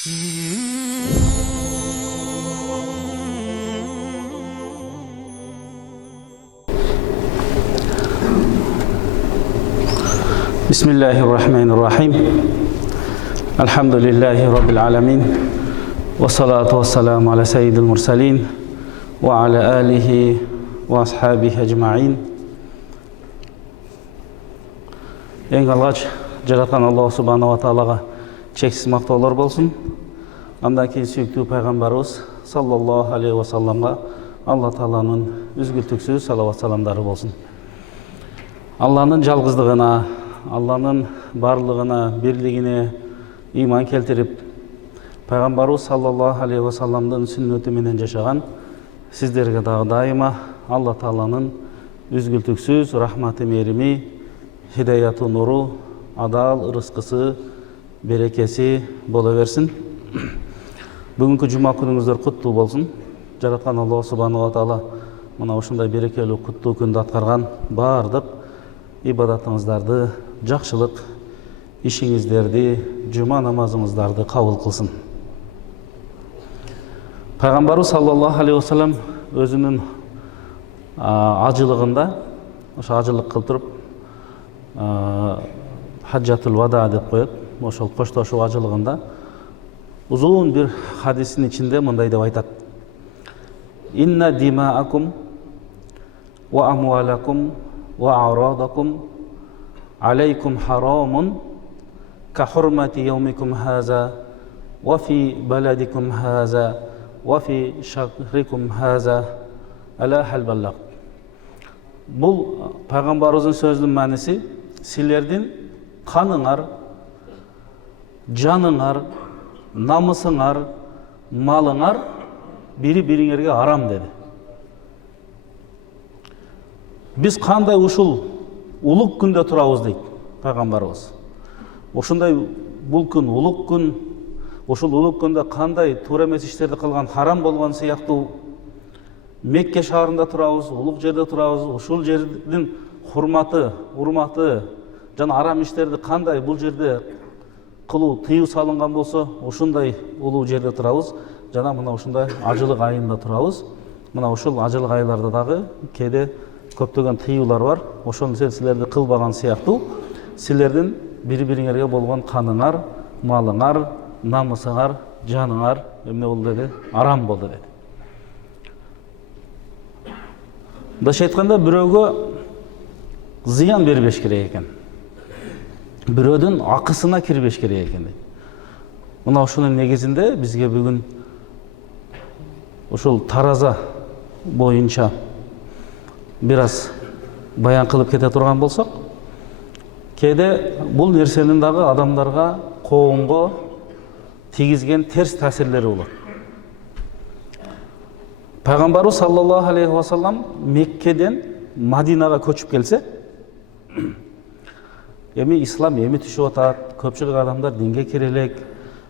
Bismillahirrahmanirrahim. Elhamdülillahi Rabbil alemin. Ve salatu ve selamu ala seyyidil mursalin. Ve ala alihi ve ashabihi ecma'in. Eң алғаш жаратқан Аллах Субханаху ва Тағалаға чексіз мақтаулар болсын. Андан кейін сүйікті пайғамбарымыз саллаллаху алейхи ва салламға Алла Тағаланың үзгілтіксіз салауат саламдары болсын. Алланың жалғыздығына, Алланың барлығына, бірлігіне иман келтіріп, пайғамбарымыз саллаллаху алейхи ва салламның сүннетіменен жашаған сіздерге дағы дайыма Алла Тағаланың үзгілтіксіз рахматы мерими, хидаяты нұру, адал рызқысы, берекесі бола берсін. Бүгінгі жұма күніңіздер құтты болсын. Жаратқан Аллах Субханаху ва Тағала мына осындай берекелі құтты күнді атқарған бардық ибадатыңыздарды, жақшылық ішіңіздерді, жұма намазыңыздарды қабыл қылсын. Пайғамбарымыз саллаллаху алейхи ва саллям өзінің ажылығында, ошо ажылық қылтырып, хаджатул вада деп қояды. Ошол коштошуу ажылығында uzun bir hadisin içinde mınday dep aytат. İnna dima'akum ve amwalakum ve a'radakum aleykum haramun ka hurmati yevmikum haza ve fi beledikum haza ve fi şahrikum haza ala hal ballag. Бұл Пайғамбарымыздың сөзінің мәнісі силердің қаныңар, жаныңар, намысыңар, малыңар бири-бириңерге арам деді. Біз қандай ушул улук күндө турабыз дейт Пайғамбарыбыз. Ошондай бул күн улук күн, ошол улук күндө кандай туура эмес иштерди кылган, харам болгон сыяктуу Мекке шаарында турабыз, улук жерде турабыз. Ушул жердин урматы, жана арам иштерди кандай бул жерде кылуу тыюу салынган болсо, ушундай улуу жерде турабыз. Жана мына ушундай ажылык айында турабыз. Мына ушул ажылык айларда дагы кээде көптөгөн тыюулар бар. Ошону силерди кылбаган сыяктуу, силердин бири-бириңерге болгон каныңар, малыңар, намысыңар, жаныңар эмне болду деди? Арам болду деди. Башка айтканда бирөөгө зыян бербеш керек экен. Бирөөдүн акысына кирбеш керек экен. Мына ошонун негизинде бизге бүгүн ушул тараза боюнча бир аз баян кылып кете турган болсок, кээде бул нерсенин дагы адамдарга, коомго тийгизген терс таасирлери болот. Пайғамбарымыз саллаллаху алейхи ва саллам Меккеден Мадинаға көчүп келсе, эми ислам эми түшүп атат, көпчүлүк адамдар динге кире элек.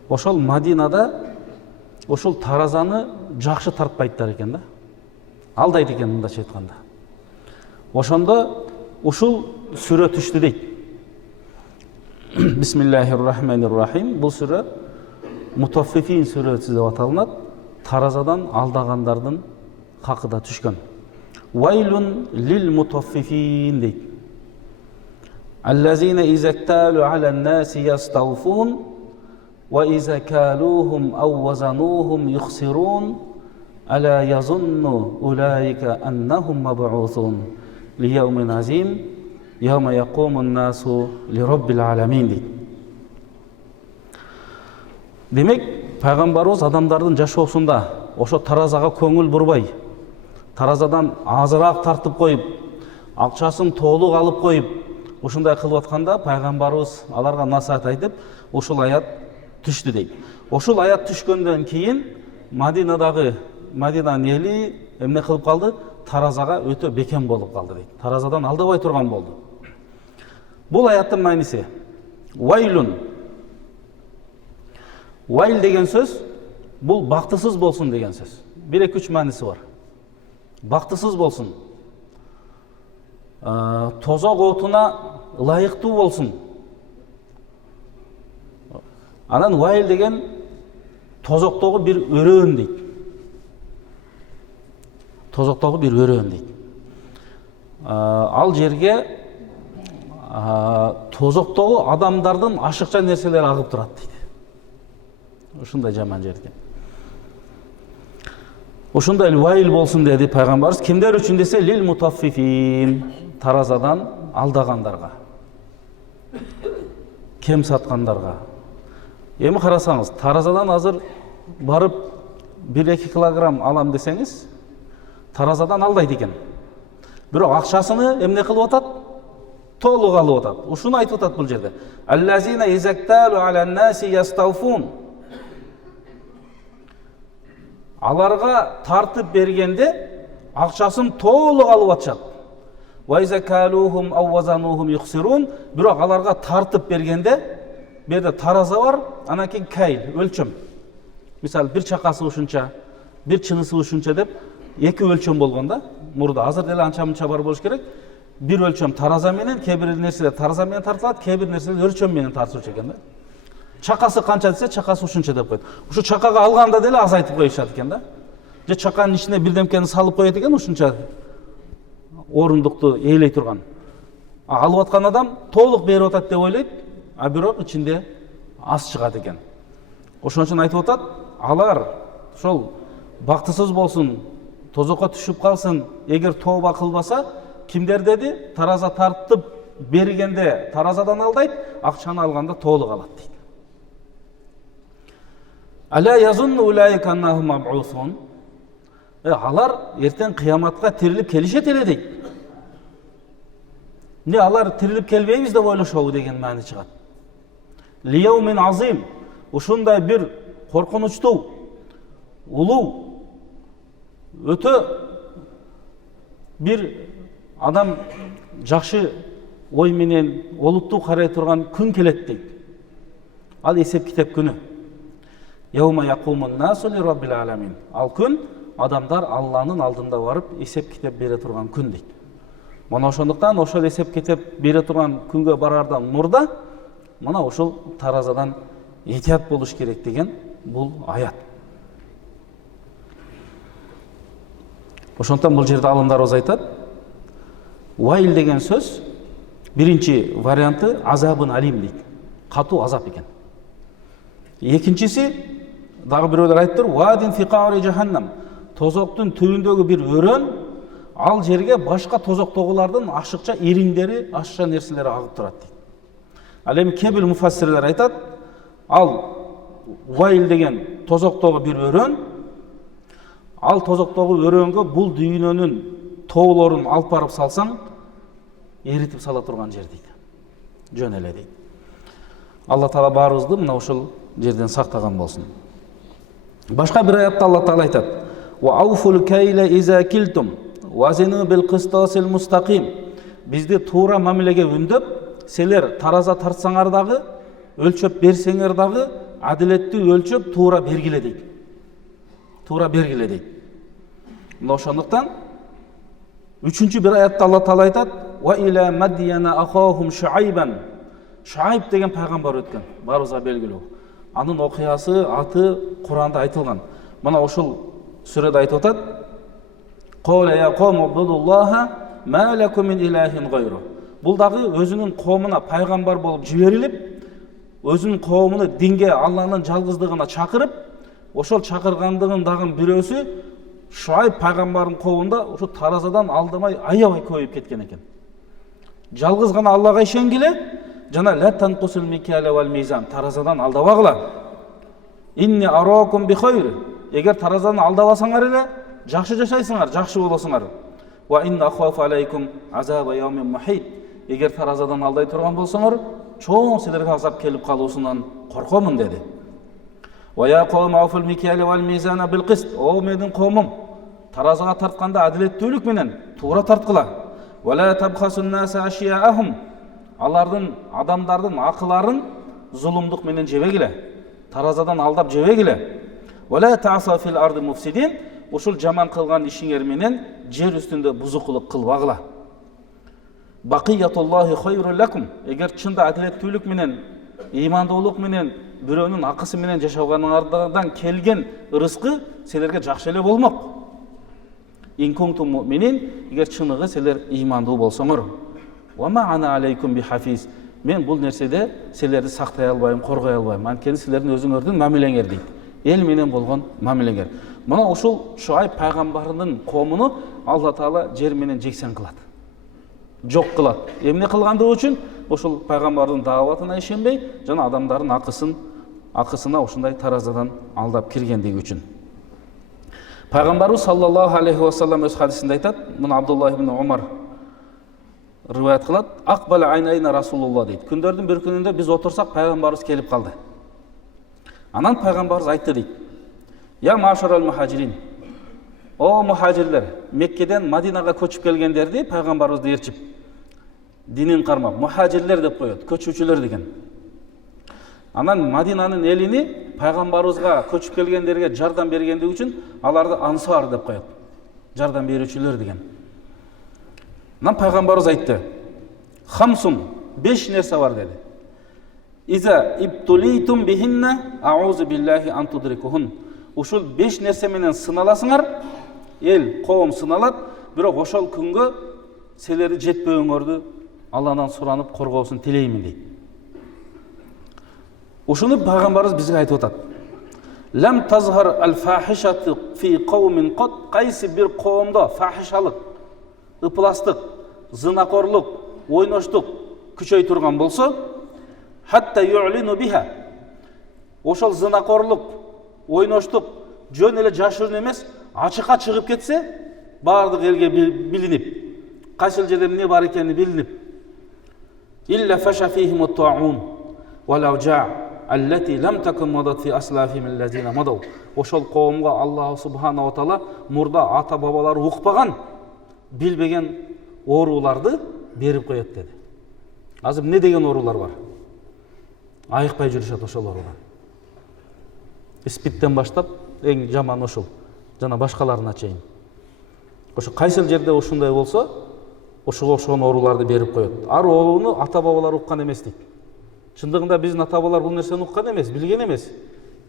Ошол Мадинада ошол таразаны жакшы тартпайттар экен да. Алдайт экен мындайча айтканда. Ошондо ушул сүрө түштү дейт. Бисмиллахиррахманиррахим. Бул сүрө Мутаффифин сүрөсү деп аталынат. Таразадан алдагандардын хакыда түшкөн. Вайлун лил мутаффифин дейт. Аллазина изакталу алан наси ястауфун ва иза калухум ау вазанухум юхсирун ала язунну улайка аннахум маб'усун лияумин азим яума якумун насу ли роббил аламин дейт. Демек, Пайғамбарымыз адамдардың жашоосунда ошо таразага көңүл бурбай, таразадан азыраак тартып коюп, акчасын толук алып коюп, ушундай кылып атканда Пайғамбарыбыз аларга насаат айтып, ушул аят түштү дейт. Ушул аят түшкөндөн кийин Мадинанын эли эмне кылып калды? Таразага өтө бекем болуп калды дейт. Таразадан алдабай турган болду. Бул аяттын мааниси вайлун. Вайл деген сөз, бұл бақтысыз болсын деген сөз. Bir iki üç мәнісі бар. Бақтысыз болсын. Тозақ отына лайықты болсын. Анан вайл деген тозоктогу бир өрөөн дейт. Тозоктогу бир өрөөн дейт. Ал жерге тозоктогу адамдардын ашыкча нерселери агып турат дейт. Ушундай жаман жер экен. Ушундай вайыл болсун деди пайгамбарыбыз. Кимдер үчүн десе, лил мутаффифин, таразадан алдагандарга, кем саткандарга. Эми карасаңыз, таразадан азыр барып 1-2 килограмм алам десеңиз, таразадан алдайт экен. Бирок акчасыны эмне кылып атат? Толук алып атат. Ушуну айтып атат бул жерде. Аллазина изакталу алан-наси ястауфун. Аларга тартып бергенде акчасын толук алып атышат. Ва изакалухум аввазанухум юхсирун. Бирок аларга тартып бергенде берде тараза бар, анан кийин кайл, өлчөм. Мисалы, бир чакасы ушунча, бир чынысы ушунча деп эки өлчөм болгонда, мурда азыр деле анча-мынча бар болуш керек. Бир өлчөм тараза менен, кээ бир нерселер тараза менен тартылат, кээ бир нерселер өлчөм менен тартылчу экен да. Чакасы канча десе, чакасы ушунча деп коет. Ушу чакага алганда деле азайтып коюшат экен да. Же чаканын ичине бирдемкени салып коет экен, ушунча орундукту ээлей турган. Алып аткан адам толук берип атат деп ойлойт, а бирок ичинде аз чыгат экен. Ошон үчүн айтып атат, алар ошол бактысыз болсун, тозокко түшүп калсын, эгер тооба кылбаса, кимдер деди? Тараза тартып бергенде таразадан алдайт, акчаны алганда толук алат дейт. Аля язунну улайка аннахум маб'усун. Алар эртең кыяматка тирилип келишет эле дейт. Не алар тирилип келбейбиз деп ойлошобу деген маани чыгат. Лияумин азим. Ушундай бир коркунучтуу, улуу, өтө бир адам жакшы ой менен олуттуу карай турган күн келет дейт. Ал эсеп китеп күнү. Яума якумун насу ли раббил аламин. Ал күн адамдар Алланын алдында барып эсеп китеп бере турган күн дейт. Мына ошондуктан ошол эсеп китеп бере турган күнгө барардан мурда мына ошол таразадан этият болуш керек деген бул аят. Ошондуктан бул жерде алымдарыбыз айтат, вайл деген сөз биринчи варианты азабын алим дейт. Катуу азап экен. Экинчиси дагы бирөөлөр айтыптыр, вадин фи кари жаханнам. Тозоктун түбүндөгү бир өрөөн, ал жерге башка тозоктогулардын ашыкча ириңдери, ашыкча нерселери агып турат дейт. Ал эми кээ бир муфассирлер айтат, ал вайл деген тозоктогу бир өрөөн, ал тозоктогу өрөөнгө бул дүйнөнүн тоолорун алып барып салсаң, эритип сала турган жер дейт. Жөн эле дейт. Алла Таала баарыбызды мына ушул жерден сактаган болсун. Башка бир аятта Алла Таала айтат: "Ва ауфул кайла иза килтум ва зину бил кыстасил мустaqim." Бизди туура мамилеге үндөп, силер тараза тартсаңар дагы, өлчөп берсеңер дагы, адилеттүү өлчөп туура бергиле дейт. Туура бергиле дейт. Мына ошондуктан үчүнчү бир аятта Алла Таала айтат: "Ва иля мадияна ахахум шуайбан." Шуайб деген пайгамбар өткөн, барыбызга белгилүү. Анын окуясы, аты Куранда айтылган. Мына ошол сүрөдө айтып атат: "Кала я кавм абудуллаха ма лакум мин илахин гайру." Бул дагы өзүнүн коомуна пайгамбар болуп жиберилип, өзүнүн коомуну динге, Алланын жалгыздыгына чакырып, ошол чакыргандыгын дагы бирөөсү Шуайб пайгамбардын коомунда ушу таразадан алдамай аябай көбөйүп кеткен экен. Жалгыз гана Аллага ишенгиле, жана ла танқусул микиала вал мизан, таразадан алдабагыла. Инни аракум би хайр. Эгер таразадан алдабасаңар эле, жакшы жашайсыңар, жакшы болосуңар. Ва инна ахафу алейкум азаба яумин мухит. Эгер таразадан алдай турган болсоңор, чоң силерге азап келип калуусунан коркомун деди. Ва я кавм ауфул микиала вал мизана бил кист. О менин коомум, таразага тартканда адилеттүүлүк менен туура тарткыла. Ва ла табхасун наса ашияахум. Алардын, адамдардын акыларын зулумдук менен жебегиле. Таразадан алдап жебегиле. Ва ла та'са фил арди муфсидин. Ушул жаман кылган ишиңер менен жер үстүндө бузукулук кылбагыла. Бакиятуллахи хайрул лакум. Эгер чында адилеттүүлүк менен ыймандуулук менен бирөөнүн акысы менен жашаганыңардан келген ырыскы силерге жакшы эле болмок. Ин кунтум муъминин, эгер чыныгы силер ыймандуу болсоңор. Ва ма ана алейкум бихафиз. Мен бул нерседе силерди сактай албайм, коргой албайм. Анткени силердин өзүңөрдүн мамилеңер дейт. Эл менен болгон мамилеңер. Мына ушул Шуайб пайгамбарынын коомуну Алла Таала жер менен жексен кылат. Жок кылат. Эмне кылгандыгы үчүн? Ошол пайгамбардын дааватына ишенбей, жана адамдардын акысына ушундай таразадан алдап киргендиги үчүн. Пайгамбарыбыз саллаллаху алейхи ва саллям өз хадисинде айтат, муну Абдулла ибн Умар риваят кылат, акбала айнайна Расулулла дейт. Күндөрдүн бир күнүндө биз отурсак пайгамбарыбыз келип калды. Анан пайгамбарыбыз айтты дейт. Я машарал мухажирин. О мухажирлер, Меккеден Мадинага көчүп келгендерди пайгамбарыбызды ээрчип динин кармап, мухажирлер деп коет, көчүүчүлөр деген. Анан Мадинанын элини пайгамбарыбызга көчүп келгендерге жардам бергендиги үчүн аларды ансар деп коет. Жардам берүүчүлөр деген. Анан пайгамбарыбыз айтты: "Хамсун, 5 нерсе бар" деди. "Иза ибтулитум бихинна аузу биллахи ан тудрикухун." Ушул 5 нерсе менен сыналасыңар, эл, коом сыналат, бирок ошол күнгө силерди жетпөөңөрдү Алладан суранып коргоосун тилеймин дейт. Ушуну пайгамбарыбыз бизге айтып атат. Лам тазхар ал-фахишату фи каумин кат, кайсы бир коомдо фахишалык, ыпластык, зынакорлук, ойноштук күчөй турган болсо, хатта ю'лину биха. Ошол зынакорлук, ойноштук жөн эле жашырын эмес, ачыкка чыгып кетсе, бардык элге билинип, кайсы жерде эмне бар экени билинип. Илля фаша фихим ат-таун вал аужа аллати лам такун мадат фи аслафихим аллазина мадау. Ошол коомго Аллах субхана ва таала мурда ата бабалары укпаган, билбеген ооруларды берип коет деди. Азыр эмне деген оорулар бар? Айыкпай жүрүшөт ошол оорулар. Спидтен баштап эң жаман ошол, жана башкаларына чейин. Ошо кайсы жерде ушундай болсо, ошого окшогон ооруларды берип коет. Ар ооруну ата бабалар уккан эмес дейт. Чындыгында биздин ата бабалар бул нерсени уккан эмес, билген эмес.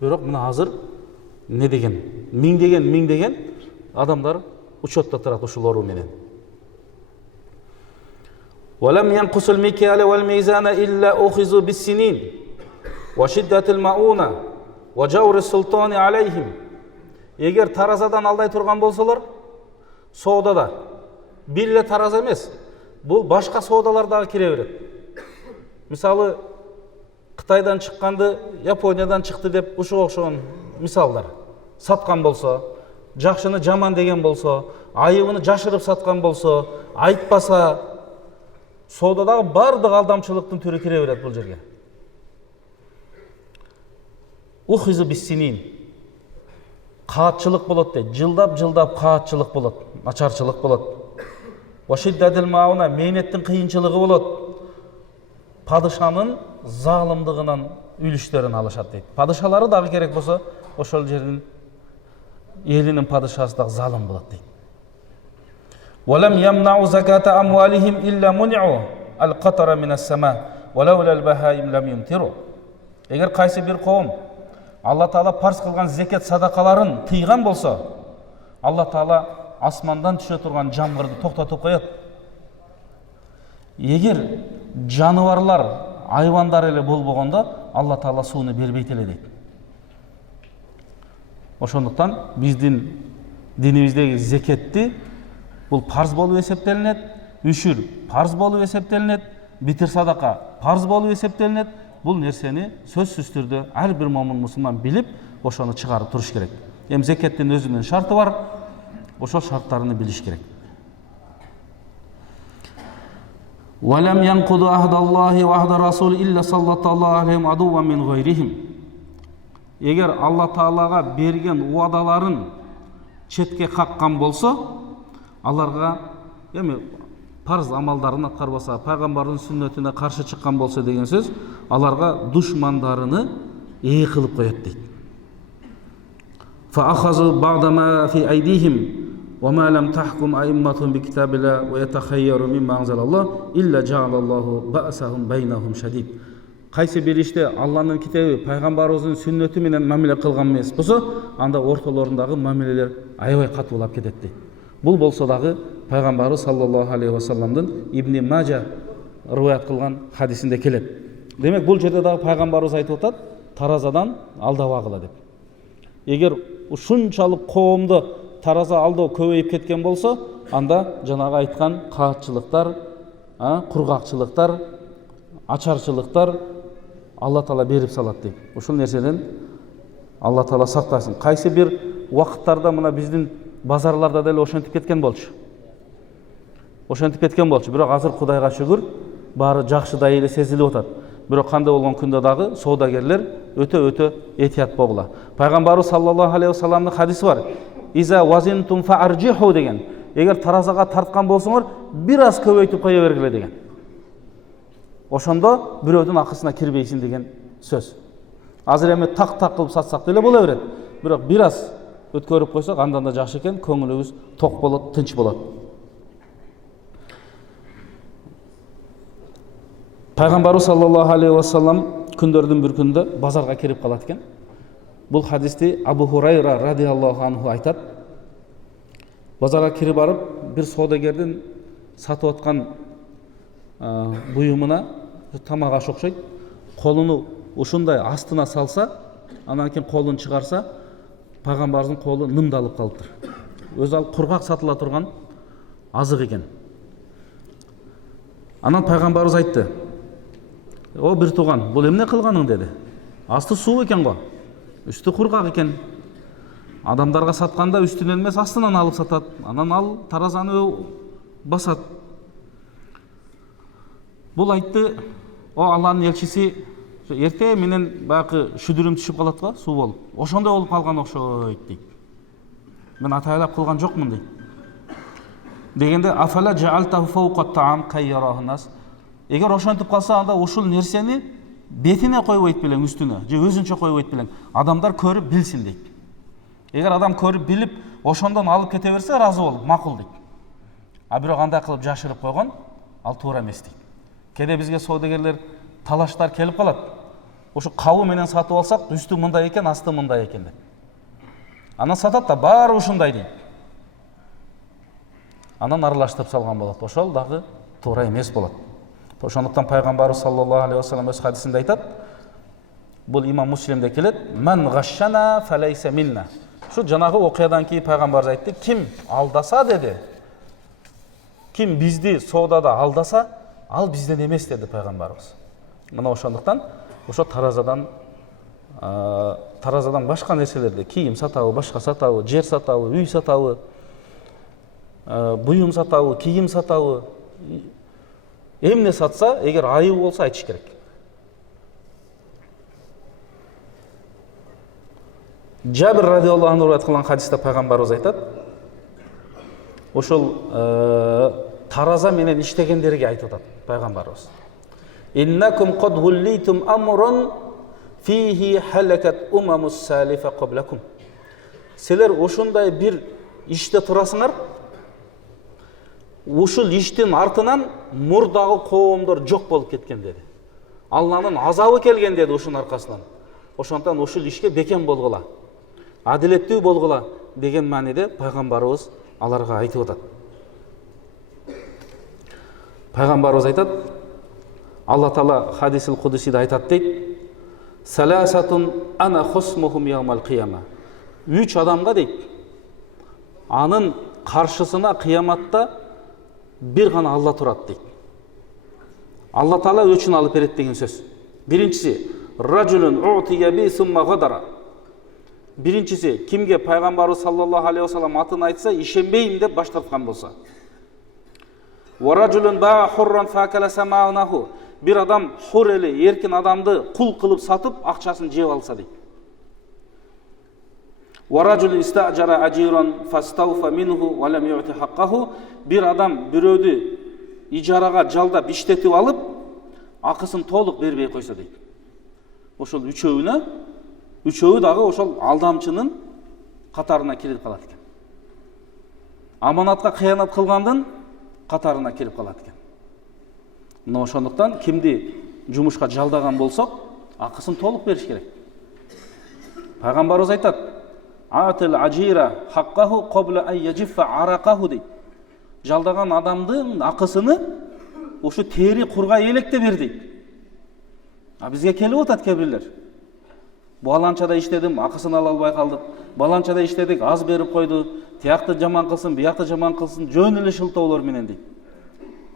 Бирок мына азыр эмне деген, миңдеген адамдар учетто турат ушул оору менен. Валам янкусул микяла вал мизана илля ухизу биссинин ва шиддатил мауна ва жаури султани алейхим. Эгер таразадан алдай турган болсолор, соодада бир эле тараза эмес, бул башка соодалар дагы кире берет. Мисалы, Кытайдан чыкканды Япониядан чыкты деп ушуга окшогон мисалдар. Саткан болсо, жакшыны жаман деген болсо, айыбыны жашырып саткан болсо, айтпаса, соодадагы бардык алдамчылыктын түрү кире берет бул жерге. Ухизу биссинин. Каатчылык болот дейт. Жылдап каатчылык болот, начарчылык болот. Вашиддатил мауна, мээнеттин кыйынчылыгы болот. Падышанын залымдыгынан үлүштөрүн алышат дейт. Падышалары дагы керек болсо, ошол жердин элинин падышасы дагы залым болот дейт. Валам ямнау заката амвалихим илля муниу ал-катара минас-сама валаула ал-бахаим лам юмтиру. Эгер кайсы бир коом Алла Таала парз кылган зекет садакаларын тыйган болсо, Алла Таала асмандан түшө турган жамгырды токтотуп коет. Эгер жаныбарлар, айвандар эле болбогондо, Алла Таала сууну бербейт эле дейт. Ошондуктан биздин динибиздеги зекетти бул парз болуп эсептелинет, үшүр парз болуп эсептелинет, битир садака парз болуп эсептелинет. Бул нерсени сөзсүз түрдө ар бир момун мусулман билип, ошону чыгарып туруш керек. Эми зекеттин өзүнүн шарты бар, ошол шарттарын билиш керек. Валам янкуду ахдаллахи ва ахда расул илля саллаталлаху алейхим адуван мин гайрихим. Эгер Алла Таалага берген уадаларын четке каккан болсо, аларга эми парз амалдарын аткарбаса, пайгамбардын сүннөтүнө каршы чыккан болсо деген сөз, аларга душмандарыны ээ кылып коет дейт. Fa akhazu ba'da ma fi aydihim wa ma lam tahkum a'immatuhum bi kitabillah wa yatakhayyaru mimma anzalallah illa ja'alallahu ba'sahum bainahum shadid. кайсы бир иште Алланын китеби, пайгамбарыбыздын сүннөтү менен мамиле кылган эмес болсо, анда ортолорундагы мамилелер аябай катуулап кетет дейт. Бул болсо дагы пайгамбарыбыз саллаллаху алейхи вассаламдын Ибн Мажа рываят кылган хадисинде келет. Демек бул жерде дагы пайгамбарыбыз айтып атат, таразадан алдабагыла деп. Эгер ушунчалык коомдо тараза алдоо көбөйүп кеткен болсо, анда жанагы айткан каатчылыктар, кургакчылыктар, ачарчылыктар Алла Таала берип салат дейт. Ушул нерседен Алла Таала сактасын. Кайсы бир убакыттарда мына биздин базарларда деле ошентип кеткен болчу. Бирок азыр Кудайга шүгүр, баары жакшыдай эле сезилип атат. Бирок кандай болгон күндө дагы соодагерлер өтө этият болгула. Пайгамбарыбыз саллаллаху алейхи вассаламдын хадиси бар. Иза вазинтум фаржиху деген. Эгер таразага тарткан болсоңор, бир аз көбөйтүп кое бергиле деген. Ошондо бирөөдүн акысына кирбейсиң деген сөз. Азыр эми так кылып сатсак деле боло берет. Бирок бир аз өткөрүп койсок, андан да жакшы экен, көңүлүбүз ток болот, тынч болот. Пайгамбарыбыз саллаллаху алейхи вассалам күндөрдүн бир күндө базарга кирип калат экен. Бул хадисти Абу Хурайра радиаллаху анху айтат. Базарга кирип барып, бир соодагердин сатып аткан буюмуна тамак аш окшойт. Колуну ушундай астына салса, анан кийин колун чыгарса, пайгамбарыбыздын колу нымдалып калыптыр. Өзү ал кургак сатыла турган азык экен. Анан пайгамбарыбыз айтты: "О бир тууган, бул эмне кылганың?" деди. "Асты суу экен го. Үстү кургак экен. Адамдарга сатканда үстүнөн эмес, астынан алып сатат. Анан ал таразаны басат." Бул айтты: "О Алланын элчиси, эрте менен баягы шүдүрүм түшүп калат го, суу болуп. Ошондой болуп калган окшойт" дейт. "Мен атайлап кылган жокмун" дейт. Дегенде афала жаалтаху фауqa таам кайярахнас. Эгер ошентип калса, анда ушул нерсени бетине койбойт белең, үстүнө, же өзүнчө койбойт белең. Адамдар көрүп билсин дейт. Эгер адам көрүп билип, ошондон алып кете берсе, разы болуп, макул дейт. А бирок андай кылып жашырып койгон, ал туура эмес дейт. Кээде бизге соодагерлер талаштар келип калат. Ошо кабы менен сатып алсак, үстү мындай экен, асты мындай экен деп. Анан сатат да баары ушундай дейт. Анан аралаштырып салган болот. Ошол дагы туура эмес болот. Ошондуктан пайгамбарыбыз саллаллаху алейхи вассалам өз хадисинде айтат. Бул имам Муслимде келет. "Ман гашшана фалайса минна." Шу жанагы окуядан кийин пайгамбарыбыз айтты, ким алдаса деди. Ким бизди соодада алдаса, ал бизден эмес деди пайгамбарыбыз. Мына ошондуктан ошо таразадан башка нерселерди, кийим сатабы, башка сатабы, жер сатабы, үй сатабы, буюм сатабы, кийим сатабы, эмне сатса, эгер айыбы болсо айтыш керек. Жабир радиаллаху анху рivayet кылган хадисте пайгамбарыбыз айтат. Ошол тараза менен иштегендерге айтып атат пайгамбарыбыз. "Иннакум кад гуллитум амрун фихи халакат умамус салифа qablакум." Силер ошондой бир иште турасыңар, ушул иштин артынан мурдагы коомдор жок болуп кеткен деди. Алланын азабы келген деди ушунун аркасынан. Ошондон ушул ишке бекем болгула, адилеттүү болгула деген мааниде пайгамбарыбыз аларга айтып атат. Пайгамбарыбыз айтат, Алла Таала хадисил кудусиде айтат дейт: "Саласатун ана хусмухум яумал кияма." 3 адамга дейт, анын каршысына кыяматта бир гана Алла турат дейт. Алла Таала өчүн алып берет деген сөз. Биринчиси ражулун утия би сумма гадара. Биринчиси кимге пайгамбарыбыз саллаллаху алейхи вассалам атын айтса, ишенбейм деп баш тарткан болса. Ва ражулун ба хурран факала самаунаху. Бир адам хур эле эркин адамды кул кылып сатып, акчасын жеп алса дейт. Ва ражулун истаджара ажиран фастауфа минху ва лам юти хаккаху. Бир адам бирөөдү ижарага жалдап иштетип алып, акысын толук бербей койсо дейт. Ошол үчөөү дагы ошол алдамчынын катарына кирип калат экен. Аманатка кыянат кылгандын катарына кирип калат экен. Мына ошондуктан кимди жумушка жалдаган болсок, акысын толук бериш керек. Пайгамбарыбыз айтат: "Атил ажира хаккаху qabla an yajiffa araqahu" дейт. Жалдаган адамдын акысыны ошо тери кургай электе бер дейт. А бизге келип атат кээ бирлер. Баланчада иштедим, акысын ала албай калдык. Баланчада иштедик, аз берип койду. Тиякты жаман кылсын, биякты жаман кылсын, жөн эле шылтоолор менен дейт.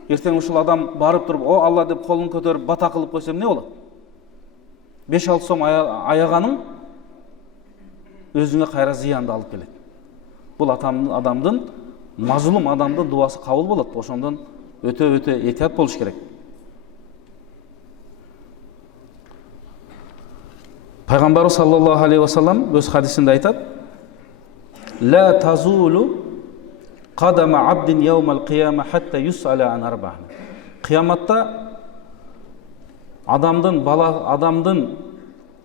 Эртең ушул адам барып туруп, "О Алла" деп колун көтөрүп бата кылып койсом не болот? 5-6 сом аяганың өзүңө кайра зыянды алып келет. Бул адамдын, мазлум адамдын дуасы кабыл болот. Ошондон өтө этият болуш керек. Пайгамбар саллаллаху алейхи ва саллам өз хадисинде айтат: "Ла тазулу qadama abdin yawmal qiyama hatta yus'ala an arba'in." Кыяматта адамдын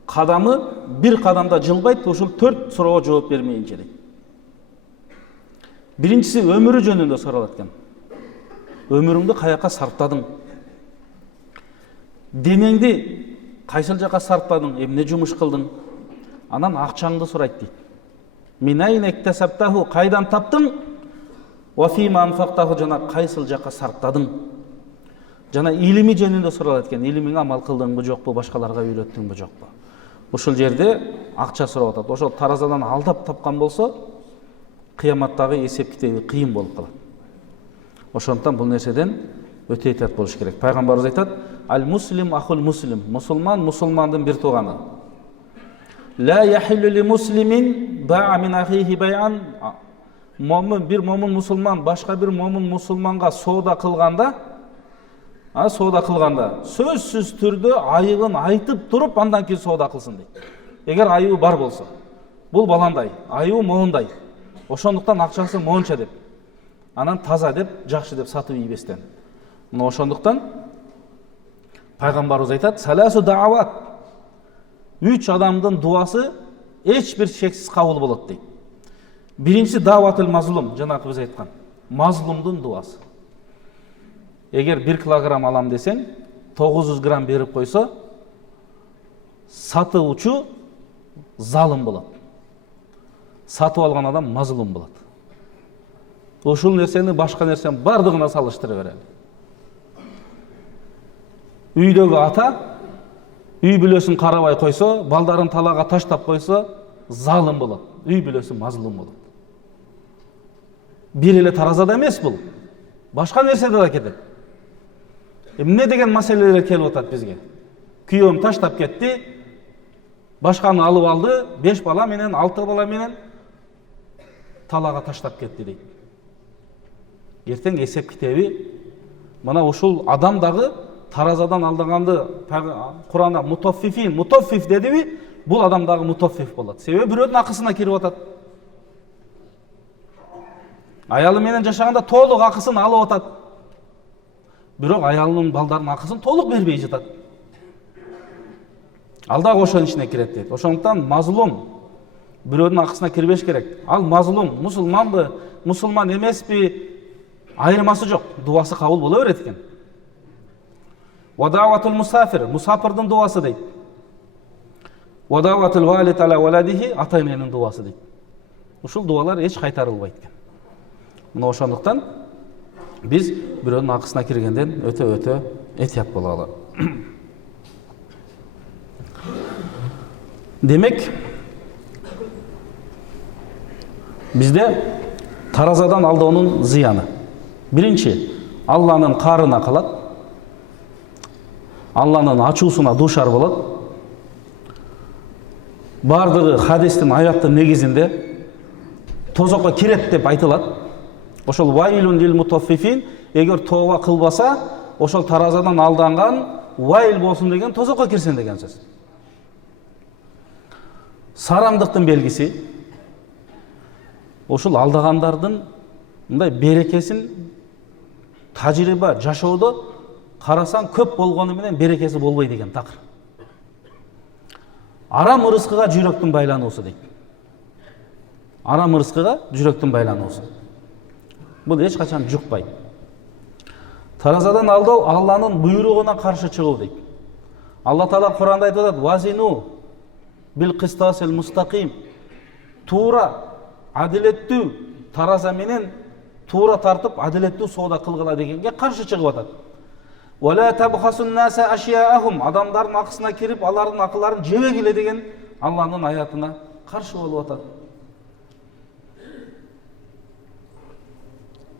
кадамы бир кадамда жылбайт, ошол 4 суроого жооп бермейинче дейт. Биринчиси өмүрү жөнүндө суралат экен. Өмүрүңдү каяка сарптадың? Денеңди кайсыл жака сарптадың? Эмне жумуш кылдың? Анан акчаңды сурайт дейт. Минайна иктасаптаху, кайдан таптың? Ва фима анфактаху, жана кайсыл жака сарптадың? Жана илими жөнүндө суралат экен. Илимиңе амал кылдыңбы, жокпу, башкаларга үйрөттүңбү, жокпу? Ушул жерде акча сурап атат. Ошол таразадан алдап тапкан болсо, кыяматтагы эсеп китеби кыйын болуп калат. Ошондуктан бул нерседен өтө этият болуш керек. Пайгамбарыбыз айтат: "Ал муслим ахул муслим", мусулман мусулмандын бир тууганы. "Ла яхиллу ли муслимин ба'a мин ахихи бай'ан", бир момун мусулман башка бир момун мусулманга соода кылганда, сөзсүз түрдө айыбын айтып туруп андан кийин соода кылсын дейт. Эгер айыбы бар болсо, бул баландай, айыбы моундай. Ошондуктан акчасы моунча деп, анан таза деп, жакшы деп сатып ийбестен. Мына ошондуктан пайгамбарыбыз айтат: "Саласу даават", 3 адамдын дуасы эч бир шексиз кабыл болот дейт. Биринчиси дааватул мазлум, жанакы биз айткан, мазлумдун дуасы. Эгер 1 килограмм алам десең, 900 грамм берип койсо, сатуучу залым болот. Сатып алган адам мазлум болот. Ушул нерсени башка нерсенин бардыгына салыштыра берели. Үйдөгү ата үй бүлөсүн карабай койсо, балдарын талага таштап койсо, залым болот. Үй бүлөсү мазлум болот. Бир эле таразада эмес бул. Башка нерседе да кетет. Эмне деген маселелер келип атат бизге? Күйөөм таштап кетти, башканы алып алды, 5 бала менен, 6 бала менен талага таштап кетти дейт. Эртең эсеп китеби мына ушул адам дагы таразадан алданганды Куранда мутаффиф дедиби, бул адам дагы мутаффиф болот. Себеби бирөөнүн акысына кирип атат. Аялы менен жашаганда толук акысын алып атат. Бирок аялынын балдарынын акысын толук бербей жатат. Ал дагы ошонун ичине кирет дейт. Ошондуктан мазлум бирөөнүн акысына кирбеш керек. Ал мазлум мусулманбы, мусулман эмеспи, айырмасы жок. Дуасы кабыл боло берет экен. Вадаватул мусафир, мусафирдин дуасы дейт. Вадаватул валид ала валадихи, ата эненин дуасы дейт. Ушул дуалар эч кайтарылбайт экен. Мына ошондуктан биз бирөөнүн акысына киргенден өтө этият болалы. Демек, бизде таразадан алдаунун зыяны. Биринчи, Алланын карына калат. Алланын ачуусуна душар болот. Бардыгы хадистин, аяттын негизинде тозокко кирет деп айтылат. Ошол вайлун лил мутаффифин, эгер тооба кылбаса, ошол таразадан алданган вайл болсун деген тозокко кирсин деген сөз. Сарамдыктын белгиси ошол алдагандардын мындай берекесин тажрыйба жашоодо карасаң көп болгону менен берекеси болбой деген такыр. Арам ырыскыга жүрөктүн байлануусу дейт. Арам ырыскыга жүрөктүн байлануусу. Бул эч качан жукпайт. Таразадан алдоо Алланын буйругуна каршы чыгуу дейт. Алла Таала Куранда айтып атат: "Вазину бил кистасил мустақим". Тура, адилеттүү тараза менен тура тартып, адилеттүү соода кылгыла дегенге каршы чыгып атат. "Вала табхасун наса ашияахум", адамдардын акысына кирип, алардын акыларын жебегиле деген Алланын аятына каршы болуп атат.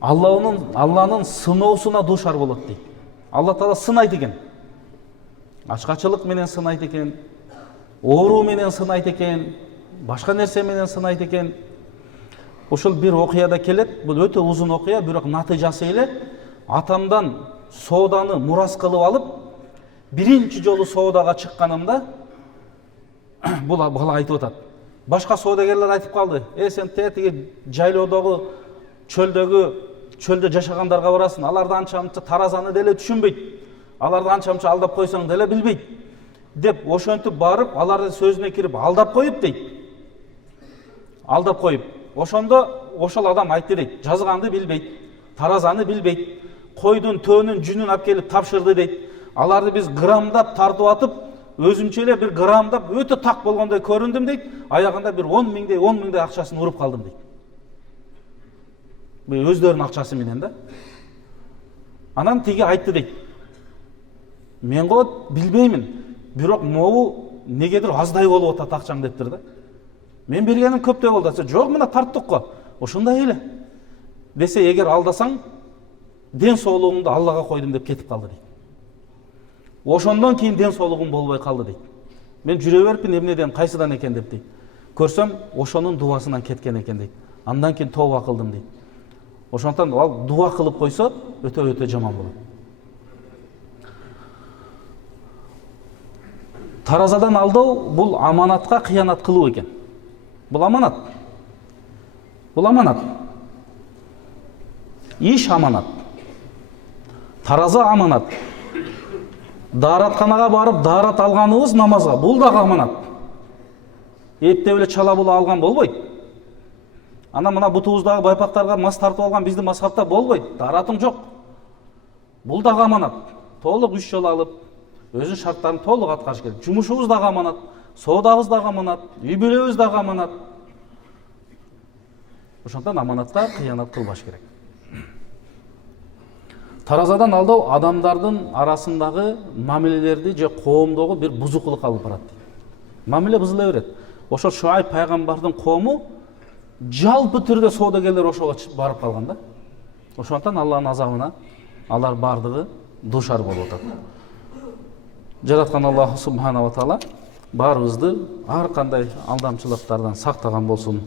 Алланын сыноосуна душар болот дейт. Алла Таала сынайт экен. Ачкачылык менен сынайт экен, оору менен сынайт экен, башка нерсе менен сынайт экен. Ошол бир окуяда келет, бул өтө узун окуя, бирок натыйжасы эле атамдан сооданы мурас кылып алып, биринчи жолу соодага чыкканымда бул бала айтып атат. Башка соодагерлер айтып калды: сен тетиги жайлоодогу, чөлдө жашагандарга барасың, аларды анча-мынча таразаны деле түшүнбөйт, аларды анча-мынча алдап койсоң деле билбейт деп ошентип барып, алардын сөзүнө кирип алдап коюп дейт. Алдап коюп. Ошондо ошол адам айтты дейт: жазганды билбейт, таразаны билбейт, койдун төөнүн жүнүн алып келип тапшырды дейт. Аларды биз граммдап тартып атып, өзүмчө эле бир граммдап өтө так болгондой көрүндүм дейт. Аягында бир 10 миңдей акчасын уруп калдым дейт. Өздөрүнүн акчасы менен да. Анан тиги айтты дейт: "Мен го билбеймин, бирок могу негедир аздай болуп атат акчаң" дептир да. "Мен бергеним көптөй болду" десе, "Жок, мына тарттык го". Ошондой эле. Десе, эгер алдасаң, ден соолугуңду Аллага койдум деп кетип калды дейт. Ошондон кийин ден соолугум болбой калды дейт. Мен жүрө бериппин, эмнеден, кайсыдан экен деп дейт. Көрсөм, ошонун дубасынан кеткен экен дейт. Андан кийин тооба кылдым дейт. Ошондон ал дуа кылып койсо, өтө жаман болот. Таразадан алдоо бул аманатка кыянат кылуу экен. Бул аманат. Бул аманат. Иш аманат. Тараза аманат. Daaratkanaga барып, daarat алганыбыз намазга, бул дагы аманат. Эптеп эле чала була алган болбойт. Ана мына бутубуздагы байпактарга мас тартып алган биздин мазхабта болбойт. Daaratың жок. Бул дагы аманат. Толук 3 жол алып, өзүнүн шарттарын толук аткарыш керек. Жумушубуз дагы аманат, соодабыз дагы аманат, үй бүлөбүз дагы аманат. Ошондон аманатка кыянат кылбаш керек. Таразадан алдоо адамдардын арасындагы мамилелерди же коомдогу бир бузукулукка алып барат. Мамиле бузула берет. Ошол Шуайб пайгамбардын коому жалпы түрдө соодагерлер ошого барып калган да. Ошондон Алланын азабына алар бардыгы душар болуп атат. Жараткан Аллах субхана ва таала баарыбызды ар кандай алдамчылыктардан сактаган болсун.